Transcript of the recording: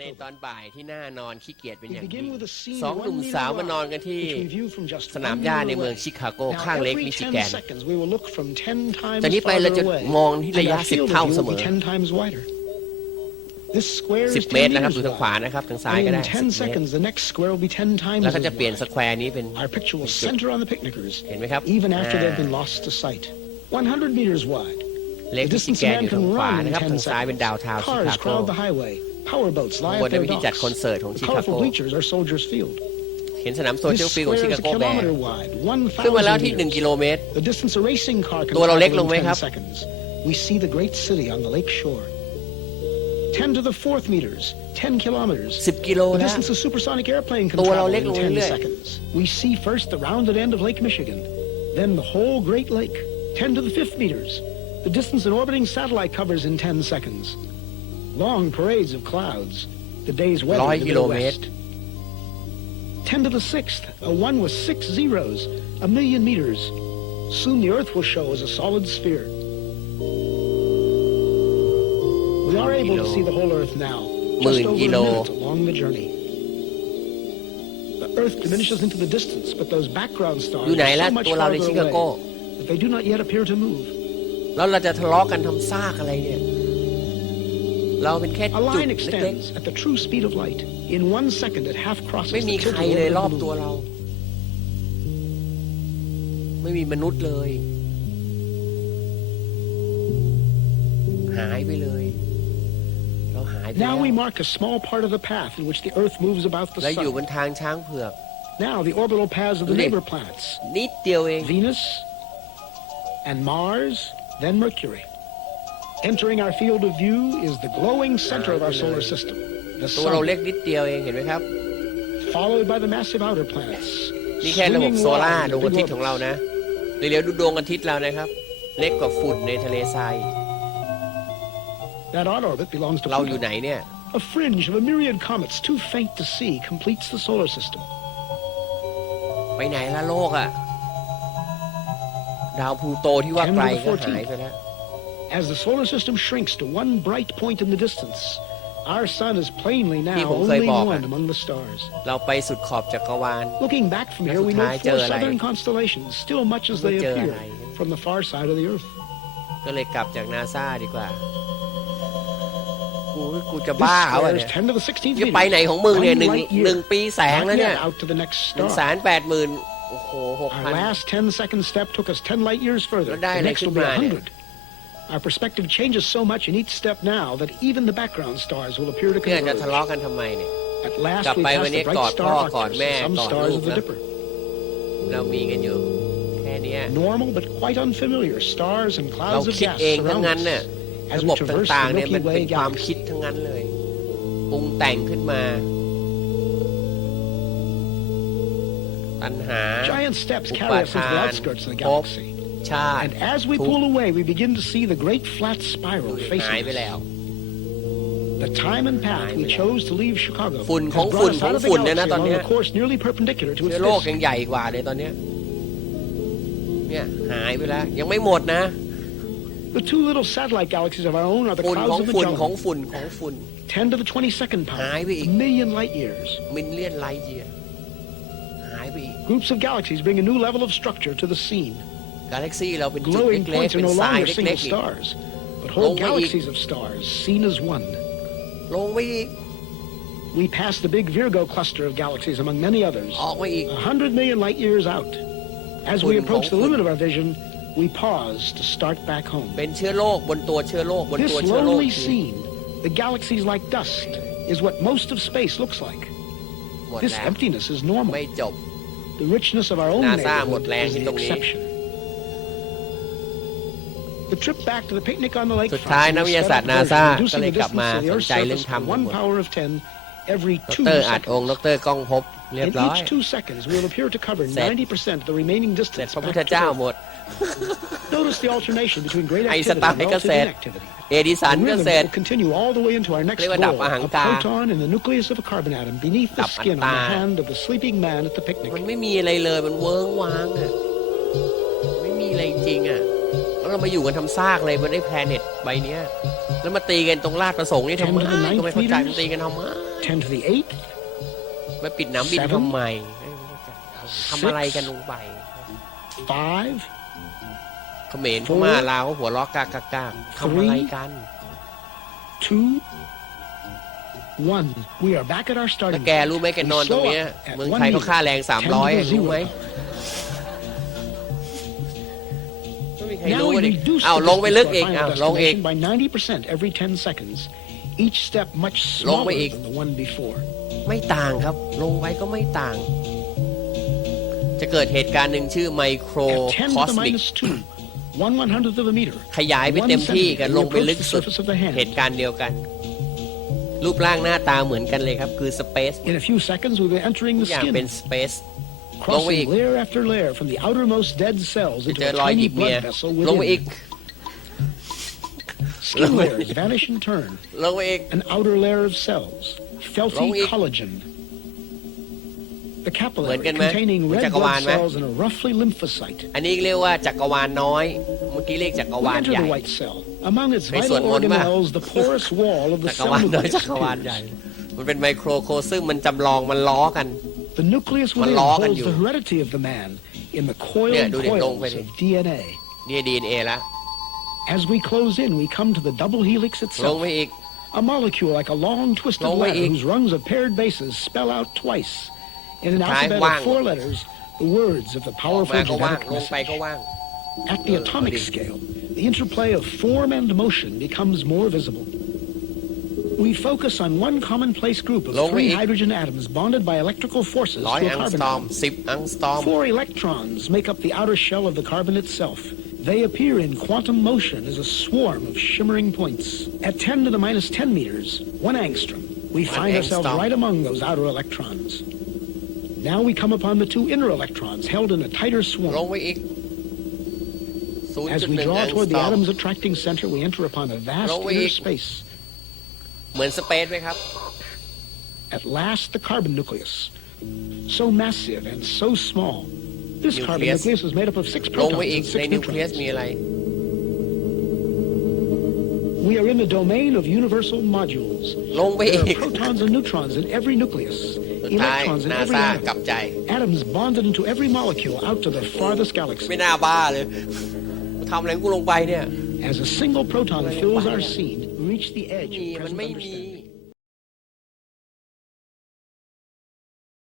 ในตอนบ่ายที่น่านอนขี้เกียจเป็นอย่างยิ่งสองหนุ่มสาวมานอนกันที่สนามหญ้าในเมืองชิคาโกข้างเล็กมิชิแกนจากนี้ไปเราจะมองที่ระยะ10 เท่าเสมอ10 เมตรนะครับดูทางขวานะครับทางซ้ายก็ได้10 เมตรแล้วก็จะเปลี่ยนสแควร์นี้เป็นเห็นไหมครับเล็กมิชิแกนอยู่ทางขวานะครับทางซ้ายเป็นดาวทาวน์ชิคาโกบนในวิธีจัดคอนเสิร์ตของชิคาโกเห็นสนามโซเชียลฟิลด์ของชิคาโกแบร์ขึ้นมาแล้วที่1 กิโลเมตรตัวเราเล็กลงไหมครับ10 to the 4th meters, 10 kilometers. 10 กิโล The นะ distance a supersonic airplane can travel in 10 seconds. We see first the rounded end of Lake Michigan, then the whole Great Lake, 10 to the 5th meters. The distance an orbiting satellite covers in 10 seconds. Long parades of clouds, the day's weather in the Midwest. 10 to the 6th, a 1 with 6 zeros, 1,000,000 meters. Soon the Earth will show as a solid sphere. We are able to see the whole Earth now, just over a minute along the journey. The Earth diminishes into the distance, but those background stars are so much farther away that they do not yet appear to move. แล้วเราจะทะเลาะกันทำซากอะไรเนี่ยเราเป็นแค่จุด A line เล็ก extends at the true speed of light. In 1 second, it half ๆ crosses ไม่มี the ใคร tilt เลยรอบ of ตัว the เรา moon. ไม่มีมนุษย์เลยหายไปเลยเราหายไปแล้ว Now we mark a small part of the path in which the Earth moves about the และอยู่บ sun. นทางช้างเผือก Now the orbital paths of the neighbor planets, นิดเดียวเอง Venus and Mars, then Mercury. Entering our field of view is the glowing center of our solar system, the ตัวเรา sun, เล็กนิดเดียวเองเห็นไหมครับ followed by the massive outer planets. นี่แค่ระบบ swinging โซล่า wide ดวง in อา big ทิตย์ของเรา orbits. นะเดี๋ยวดูดวงอาทิตย์เรานะครับเล็กกว่าฝุ่นในทะเลทราย That odd orbit belongs to เราอยู่ Pluto. ไหนเนี่ย A fringe of a myriad comets too faint to see completes the solar system. ไปไหนละโลกอ่ะดาวพลูโตที่ว่าไกลก็หายไปแล้ว As the solar system shrinks to one bright point in the distance, our sun is plainly now only one among the stars. เราไปสุดขอบจักรวาล Looking back from here, we know 4 southern constellations, still much as they appear from the far side of the Earth. ก็เลยกลับจากนาซาดีกว่ากูจะบ้า This เอา square เนี่ is ย 10 to the 16th จะไปไหน meter, ของมึงเนี่ย 1 light year, 1 ปีแสงแล้วเนี่ย not yet out to the next 180,000 star. โอ้โห Our 6,000 last 10-second step took us 10 light years further. Nó đai The lại next cái will be mà này. 100. Our perspective changes so much in each step now that even the background stars will appear to เนี่ยจะทะ converge. เลาะกันทำไมเนี่ย At last, กลับ we ไป pass วันนี้ the กอ bright ดพ่อ star กอด octaves แม่ and some กอด stars ลู of ก the นะ Dipper. เรามีกันอยู่แค่เนี้ย Normal but quite unfamiliar stars and เรา clouds of คิด gas เองทั้ง surround นั้นเนี่ย us ระ as บ we บ traverse ต่าง the ๆเนี่ยมัน Milky เป็น Way ความคิด galaxy. ทั้งนั้นเลยปรุงแต่งขึ้นมาตัณหา Giant steps อุ carry ปา us into ทา the น outskirts of the ภพ galaxy. ชาติ And as we ทุก pull away, we begin to see the great flat ข์ spiral หาย facing ไปแล้ว us. The time and path we chose to leave Chicago ฝุ่น has ของ brought us ขอ out ง of the ฝุ่นเนี่ยนะ galaxy ตอน along เนี้ย a course nearly perpendicular to เชื้ its อโรค disk. ยังใหญ่กว่าเลยตอนเนี้ยเนี่ยหายไปแล้วยังไม่หมดนะ The two little satellite galaxies of our own are the ฝุ่นของ clouds of the ฝุ่นของ jungle. ฝุ่นของฝุ่น 10 to the 22nd power, หายไปอีก a million light years. มิลเลียนไลท์เยียร์หายไปอีก Groups of galaxies bring a new level of structure to the scene. กาแล็กซี่เราเป็นจุด Glowing เล็ก points ๆ are เป็น no ทราย longer เล็ก single ๆอีก stars, but whole Long way. galaxies of stars seen as one. ลงไปอีก We pass the big Virgo cluster of galaxies among many others, ออกไปอีก 100 million light years out. As weฝุ่น approach ของ the ฝุ่น limit of our vision, we pause to start back home. เป็นเชื้อโรคบนตัวเชื้อโรคบน This ตัวเชื้อโรค lonely scene, the galaxies like dust, is what most of space looks like. หมด This แล้ว emptiness is normal. ไม่จบ The richness of our own NASA หมด neighborhood แรง is ที่ the ตรงนี้ exception. The trip back to the picnic on the สุดท้าย lakefront นัก is วิทยา set ศาส up ตร์นา version, ซา reducing ก็เลย the กลับ distance มา of the สน Earth's ใจเรื่อง surface ธรรม to กัน one หมด power of 10 every ด 2 รอาจองค์ seconds. ดรก้องภพเรียบ In ร้อย each 2 seconds, we will appear to cover เสร็จ 90% of the remaining เสร็จ distance พระพุท back ธ to เจ้า Earth. หมด Notice the alternation between great ไอน์ส activity ไต and น์ก็ relative เสร็จ inactivity. เอดิสัน The ก็ rhythm เสร็จ will continue all the way into our next เรียกว่าดับ goal, อหัง a กา proton in the nucleus of a carbon atom beneath ดั the บอัต skin on ตา the hand of the sleeping man at the มัน picnic. ไม่มีอะไรเลยมันเวิ้งว้างอ่ะไม่มีอะไรจริงอ่ะ แล้วเรามาอยู่กันทำซากเลยบนไอ้แพลเน็ตใบเนี้ยแล้วมาตีกันตรงลาดประสงค์นี่ทำไมก็ไม่เข้าใจมันตีกันทำไม 10 to the 8th, มาปิดน้ำบินทำไมทำอะไรกันลงไป 5, เขมรพม่าลาวก็หัวล้อกากากทำอะไรกัน 2, 1. We are back at our แล้ว starting แก point. รู้ไหมแกนอนตรงเนี้ย at เมือง 1 ไทยก็ meter, ค่าแรง 10 to 300 the รู้ไหม 0. ไม่มีใคร Now รู้ we เลย reduce อ้าว the ลงไป distance ลึก to อี our ก final อ้าวลงอีก destination by 90% every 10 seconds. Each step much ลงไป smaller อีก than the one before. ไม่ต่างครับ ลงไว้ก็ไม่ต่าง จะเกิดเหตุการณ์หนึ่งชื่อไมโคร At 10 คอ to ส the มิก minus 2, 1/100th of a meter. ขยายไปเต็มที่กัน 1 ลงไปลึก centimeter, we สุด approach the surface of the hand. เหตุการณ์เดียวกัน รูปร่างหน้าตาเหมือนกันเลยครับ คือสเปซ In a few seconds, we'll be entering ทุ the กอย่างเป็น skin, สเปซ ลงไปอีก crossing layer after layer from the outermost dead cells จะ into เจอ a รอยหยิ tiny กเมีย blood vessel ลงไปอีก within. Skin layers vanish in turn. ลงไปอีก An outer layer of cells, felty Long week. collagen. The capillary เหมือนกันไหม containing เหมือน red จักรวาล blood ไหม cells and a roughly lymphocyte. อันนี้เรียกว่าจักรวาลน้อย เมื่อกี้เรียกจักร We วาล enter ใหญ่ the white cell. Among its ในส่วน vital บนมาก organelles, the porous wall of the จักร cell วาลน้อย nucleus จักรวาลใหญ่ appears. มันเป็นไมโครโคซึมมันจำลองมันล้อกัน The nucleus Man within law kan holds yun. the heredity of the man in the Yeah, coiled do it, don't coils pwede. of DNA. นี่ DNA ละ As we close in, we come to the double helix ลง itself. ไปอีก A molecule like a long twisted Long way ladder in. whose rungs of paired bases spell out twice, in an Time alphabet wang. of 4 letters, the words of the ออก powerful มาก็ว่าง genetic ลงไปก็ message. ว่าง At the atomic Pwede. scale, the interplay of form and motion becomes more visible. We focus on one commonplace group of Long 3 way. hydrogen atoms bonded by electrical forces ร้อย to อั a ง carbon สตอม atom. 10 อังสตอม 4 electrons make up the outer shell of the carbon itself. They appear in quantum motion as a swarm of shimmering points. At 10 to the minus 10 meters, 1 angstrom, we find ourselves angstrom. right among those outer electrons. Now we come upon the 2 inner electrons held in a tighter ลง swarm. ไปอีก As we 0.1 draw อัง toward ส the ตอม atom's attracting center, we enter upon a vast Long way. inner space. เหมือนสเปซไหมครับ At last, the carbon nucleus. So massive and so small. This carbon Nucleus. nucleus is made up of 6 ลงไป protons อีก and ใน 6 นิวเคลียส neutrons. มีอะไร We are in the domain of universal modules. ลงไป There อีก are protons and neutrons in every nucleus, สุดท้าย electrons in นา every ซากลับ atom, ใจ atoms bonded into every molecule out to the farthest galaxy. ไม่น่าบ้าเลยทำอะไรกูลงไปเนี่ย As a single proton fills our scene, we reach the edge มี of มัน present ไม่มี understanding.